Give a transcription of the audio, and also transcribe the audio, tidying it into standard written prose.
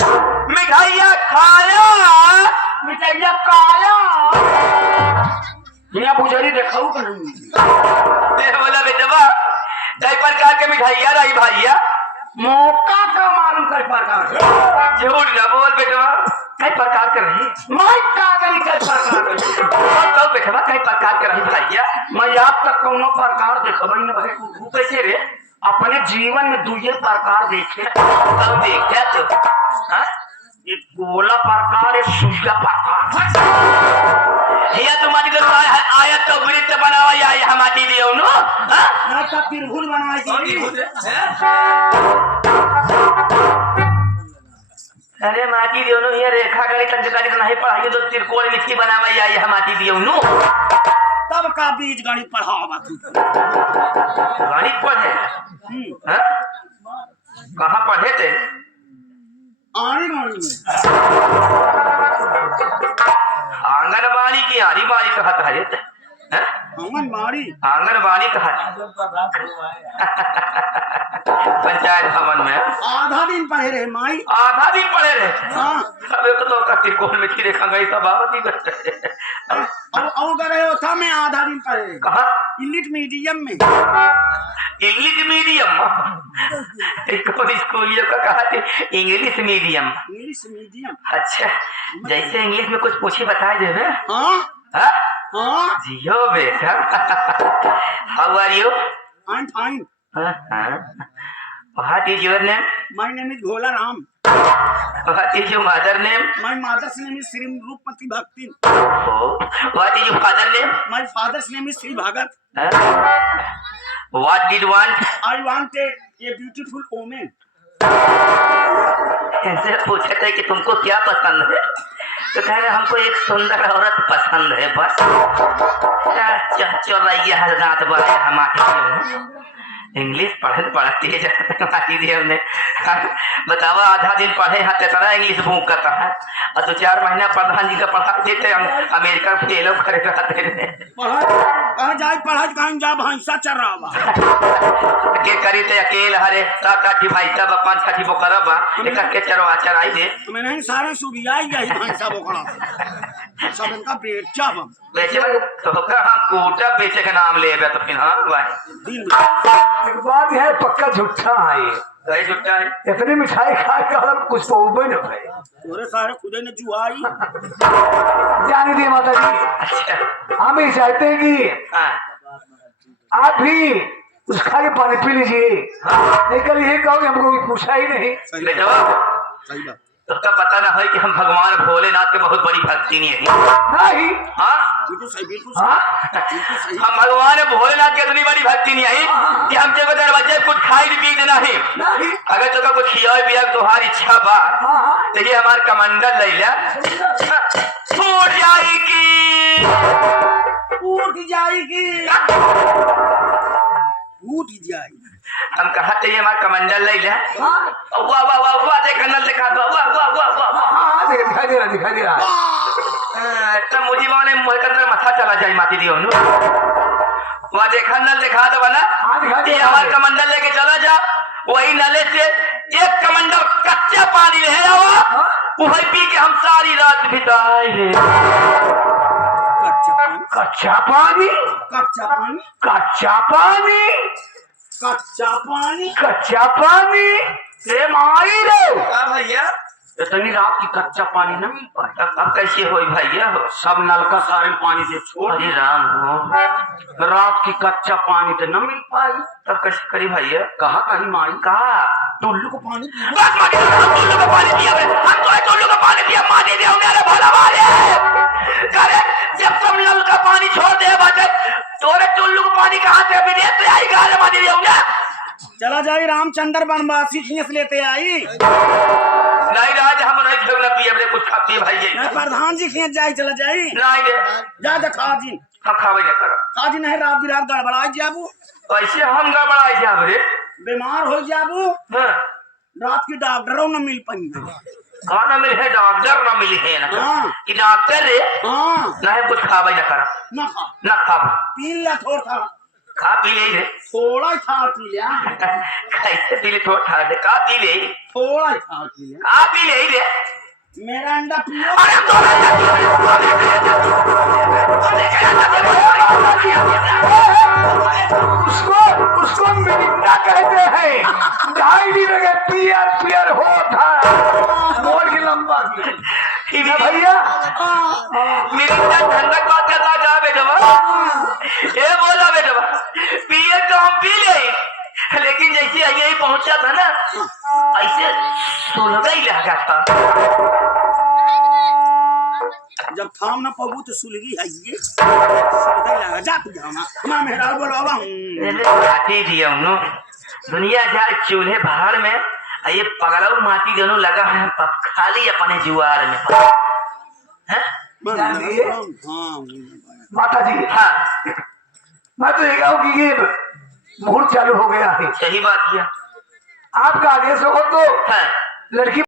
मिठाइया खाया मिठाइया खाया यहाँ पुजारी देखा बोला बेटवा कई प्रकार के मिठाइया रही भाइया मौका का मालूम कई प्रकार झूठ न बोल बेटवा कई प्रकार के रही मैं का करी कई प्रकार के तो बेटवा कई प्रकार के रही भाइया मैं आप तक कोनो प्रकार देखबई न भाई तू कैसे रे अपने जीवन में दुए प्रकार देखे तब देखा तो हां ये गोला प्रकार है सूजा प्रकार हिया तुम्हारी तो आया तो वृत्त बनावा या हमारी दियो नो हां ना तो त्रिभुज बनाई दी अरे माटी दियो नो ये रेखा गणित तक जकारी नहीं पढ़ाई तो त्रिकोण लिखी बनावा या हमारी दियो नो तब का बीज गणित पढ़ावा तू गणित पढ़े हां कहां पढ़े थे आंगनबाड़ी की आरी बारी कहत है आंगनबाड़ी कहत पंचायत भवन में आधा दिन पढ़े रहे माई आधा दिन पढ़े रहे अब एक तो कति कोल में की देखा गई सब आवती और गए था मैं आधा दिन पढ़े कहा इंग्लिश मीडियम में इंग्लिश मीडियम एक स्कूलियों का कहा थे इंग्लिश मीडियम अच्छा जैसे इंग्लिश में कुछ पूछी बताए देवे जियो बेटा how are you I am fine what is your name my name is Bhola Ram what is your mother name my mother's name is Shri Rupmati Bhakti what is your father name my father's name is Shri Bhagat What did you want? I wanted a beautiful woman. ऐसे पूछा था कि तुमको क्या पसंद है तो कह रहे हमको एक सुंदर औरत पसंद है बस चल दांत बड़े हमारे इंग्लिश पढ़े पढ़ती है हमने बतावा आधा दिन पढ़े हैं तेरा इंग्लिश भूख करता है और 2-4 महीना प्रधान जी का पढ़ा देते अमेरिका फेलो करे रहते जा भैंसा चर रहा के करी ते अकेले हरे 7-8 भाई सब 5-6 बोकरा बा एक के चरवा चराई दे मैंने सारे सुबियाई गई भैंसा बोकरा सब इनका बेचा बेचे तो का हम कोटा बेचे के नाम लेबे तो फिर हां भाई एक बात है पक्का झूठा है सही झूठा है इतनी मिठाई खा के हम कुछ तो उबे न भाई तोरे सारे खुदे ने जुआई जाने दिए माता जी हम ही चाहते हैं कि आप भी उस खा के पानी पी लीजिए निकल ये कहोगे हमको पूछा ही नहीं सही बात उसका पता ना है कि हम भगवान भोलेनाथ के बहुत बड़ी भक्ति नहीं है नहीं हम भगवान भोलेनाथ की इतनी बड़ी भक्ति नहीं है कि हम जब दरवाजे कुछ खाई पी देना है अगर तो कुछ खिया पिया तुम्हारी इच्छा बा तो ये हमारे कमंडल ले लिया फूट जाएगी हम कहा थे हमारे कमंडल ले लिया वाह वाह वाह वाह देख नल दिखा दो वाह वाह वाह वाह दिखाई दे रहा तब मुझे ने मुँह के अंदर मथा चला जाए माती दियो वह देखा नल दिखा दो ना ये हमारे कमंडल लेके चला जा वही नले से एक कमंडल कच्चा पानी ले जावा वही पी के हम सारी रात बिताए कच्चा पानी रे मारी रे भैया इतनी रात की कच्चा पानी न मिल पाए अब कैसे हो भैया सब नलका सारे पानी से छोड़ अरे राम हो रात की कच्चा पानी तो न मिल पाई तब कैसे करी भैया कहा कहीं माई कहा टुल्लू को पानी टुल्लू को पानी दिया हम तो टुल्लू को पानी दिया मानी दिया मेरे भला मारे अरे जब तुम नल का पानी छोड़ दे बचे तोरे टुल्लू को पानी कहाँ से विदेश से आई गाले मानी दिया चला जाए रामचंद्र बनवासी खींच लेते आई नहीं राज हम नहीं खेलना पिए अपने कुछ खा पिए भाई जी प्रधान जी खींच जाए चला जाए नहीं रे जा खाजी हम खावे जा करो खाजी नहीं रात बिरात गड़बड़ाई जाबू ऐसे हम गड़बड़ाई जाब रे बीमार हो जाबू हां रात की डॉक्टरों न मिल पाई खाना मिल है डॉक्टर न मिली है ना कि डॉक्टर रे हां नहीं कुछ खावे जा करो ना खा ना खा पी ला थोड़ा खा पी ले रे थोड़ा ही था पी लिया, कैसे पी ले थोड़ा ठा दे का पी ले थोड़ा ही था पी लिया। का पी ले रे मेरा अंडा पियो। अरे तो उसको उसको मिरिंडा कहते हैं। 2.5 लीटर पियर पियर होता मोड़ की लंबा की ना भैया। मिरिंडा ठंडक बात करना जा बेटवा ये बोला बेटवा पिए तो हम पी ले लेकिन जैसे यही पहुंचा था ना ऐसे सुलगा ही लगा था। जब थाम ना पबू तो सुलगी है ये सुलगी लगा जा पी जाओ ना हमारा मेहरा बोलावा माटी दिया उन्हों दुनिया जाए चूल्हे भाड़ में ये पगलाऊ माटी दोनों लगा है खाली अपने जुआर में हैं? हाँ माता जी हाँ मैं तो ये कहूँ कि ये मुहूर्त चालू हो गया है। सही बात किया आपका आदेश हो तो हाँ लड़की